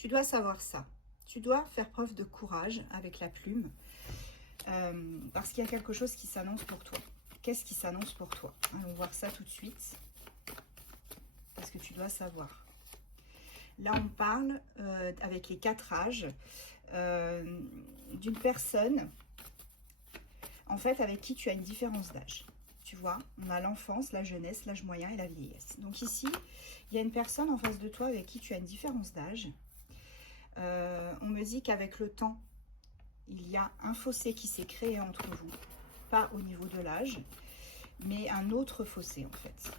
Tu dois savoir ça. Tu dois faire preuve de courage avec la plume parce qu'il y a quelque chose qui s'annonce pour toi. Qu'est-ce qui s'annonce pour toi? Allons voir ça tout de suite parce que tu dois savoir. Là, on parle avec les 4 âges d'une personne en fait avec qui tu as une différence d'âge. Tu vois, on a l'enfance, la jeunesse, l'âge moyen et la vieillesse. Donc ici, il y a une personne en face de toi avec qui tu as une différence d'âge. On me dit qu'avec le temps, il y a un fossé qui s'est créé entre vous. Pas au niveau de l'âge, mais un autre fossé en fait.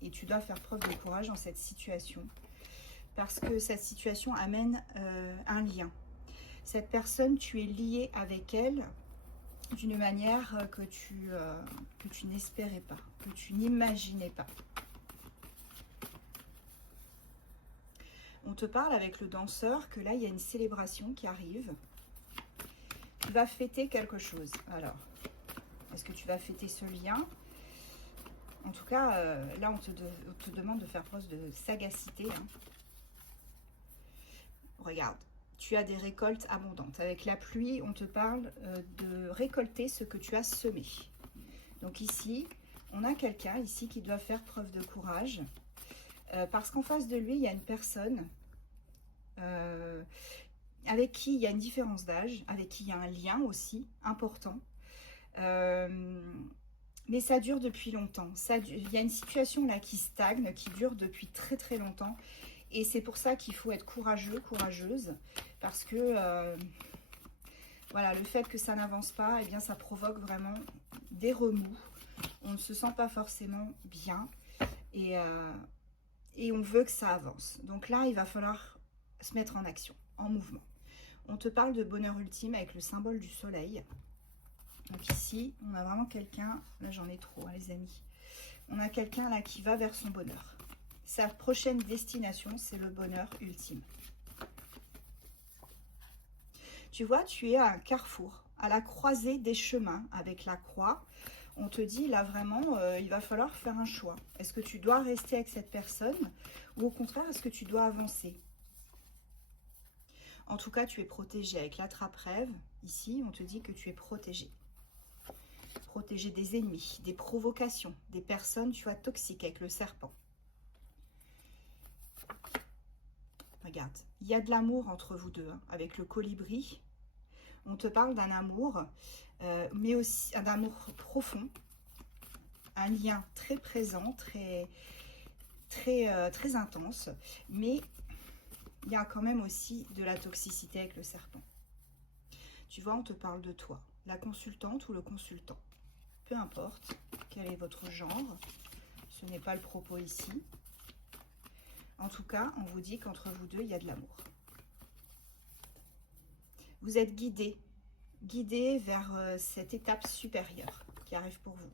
Et tu dois faire preuve de courage dans cette situation. Parce que cette situation amène un lien. Cette personne, tu es lié avec elle d'une manière que tu n'espérais pas, que tu n'imaginais pas. On te parle avec le danseur que là, il y a une célébration qui arrive. Tu vas fêter quelque chose. Alors, est-ce que tu vas fêter ce lien? En tout cas, là, on te demande de faire preuve de sagacité. Hein. Regarde, tu as des récoltes abondantes. Avec la pluie, on te parle de récolter ce que tu as semé. Donc ici, on a quelqu'un ici qui doit faire preuve de courage. Parce qu'en face de lui, il y a une personne avec qui il y a une différence d'âge, avec qui il y a un lien aussi important. Mais ça dure depuis longtemps. Il y a une situation là qui stagne, qui dure depuis très très longtemps. Et c'est pour ça qu'il faut être courageux, courageuse. Parce que voilà, le fait que ça n'avance pas, eh bien, ça provoque vraiment des remous. On ne se sent pas forcément bien. Et on veut que ça avance. Donc là, il va falloir se mettre en action, en mouvement. On te parle de bonheur ultime avec le symbole du soleil. Donc ici, on a vraiment quelqu'un, là j'en ai trop hein, les amis. On a quelqu'un là qui va vers son bonheur. Sa prochaine destination, c'est le bonheur ultime. Tu vois, tu es à un carrefour, à la croisée des chemins avec la croix. On te dit là vraiment, il va falloir faire un choix. Est-ce que tu dois rester avec cette personne ou au contraire, est-ce que tu dois avancer? En tout cas, tu es protégé avec l'attrape-rêve. Ici, on te dit que tu es protégé. Protégé des ennemis, des provocations, des personnes, tu vois, toxiques avec le serpent. Regarde, il y a de l'amour entre vous deux, hein, avec le colibri. On te parle d'un amour, mais aussi d'un amour profond. Un lien très présent, très intense. Mais il y a quand même aussi de la toxicité avec le serpent. Tu vois, on te parle de toi, la consultante ou le consultant. Peu importe quel est votre genre, ce n'est pas le propos ici. En tout cas, on vous dit qu'entre vous deux, il y a de l'amour. Vous êtes guidé vers cette étape supérieure qui arrive pour vous.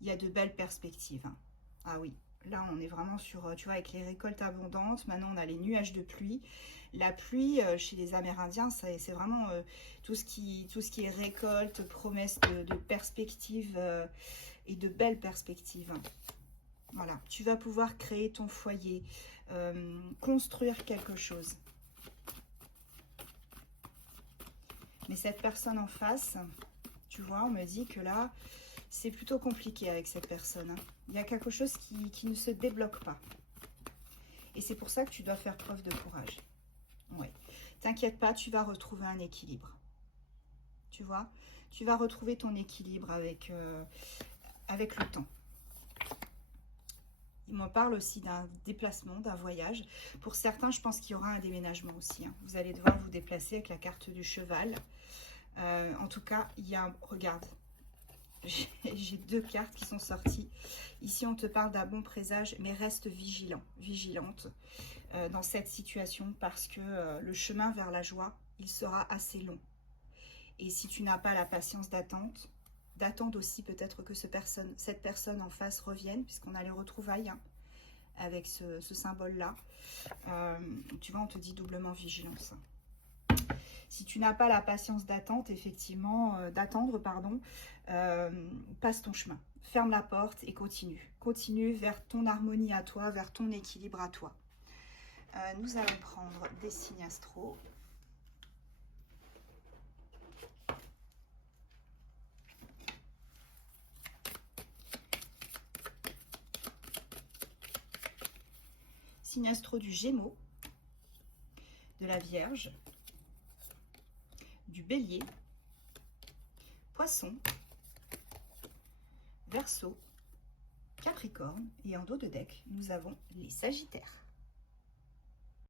Il y a de belles perspectives. Hein. Ah oui, là on est vraiment sur, tu vois, avec les récoltes abondantes. Maintenant on a les nuages de pluie. La pluie, chez les Amérindiens, c'est vraiment tout ce qui est récolte, promesse de perspectives et de belles perspectives. Voilà, tu vas pouvoir créer ton foyer, construire quelque chose. Mais cette personne en face, tu vois, on me dit que là, c'est plutôt compliqué avec cette personne. Hein. Il y a quelque chose qui ne se débloque pas. Et c'est pour ça que tu dois faire preuve de courage. Oui. T'inquiète pas, tu vas retrouver un équilibre. Tu vois, tu vas retrouver ton équilibre avec le temps. Il me parle aussi d'un déplacement, d'un voyage. Pour certains, je pense qu'il y aura un déménagement aussi. Hein. Vous allez devoir vous déplacer avec la carte du cheval. En tout cas, il y a un... Regarde, j'ai 2 cartes qui sont sorties. Ici, on te parle d'un bon présage, mais reste vigilant, vigilante dans cette situation parce que le chemin vers la joie, il sera assez long. Et si tu n'as pas la patience d'attendre aussi peut-être que cette personne en face revienne, puisqu'on a les retrouvailles hein, avec ce symbole-là. Tu vois, on te dit doublement vigilance. Si tu n'as pas la patience d'attendre, effectivement, passe ton chemin. Ferme la porte et continue. Continue vers ton harmonie à toi, vers ton équilibre à toi. Nous allons prendre des signes astro. Signe astro du Gémeaux, de la Vierge, du Bélier, Poisson, Verseau, Capricorne et en dos de deck, nous avons les Sagittaires.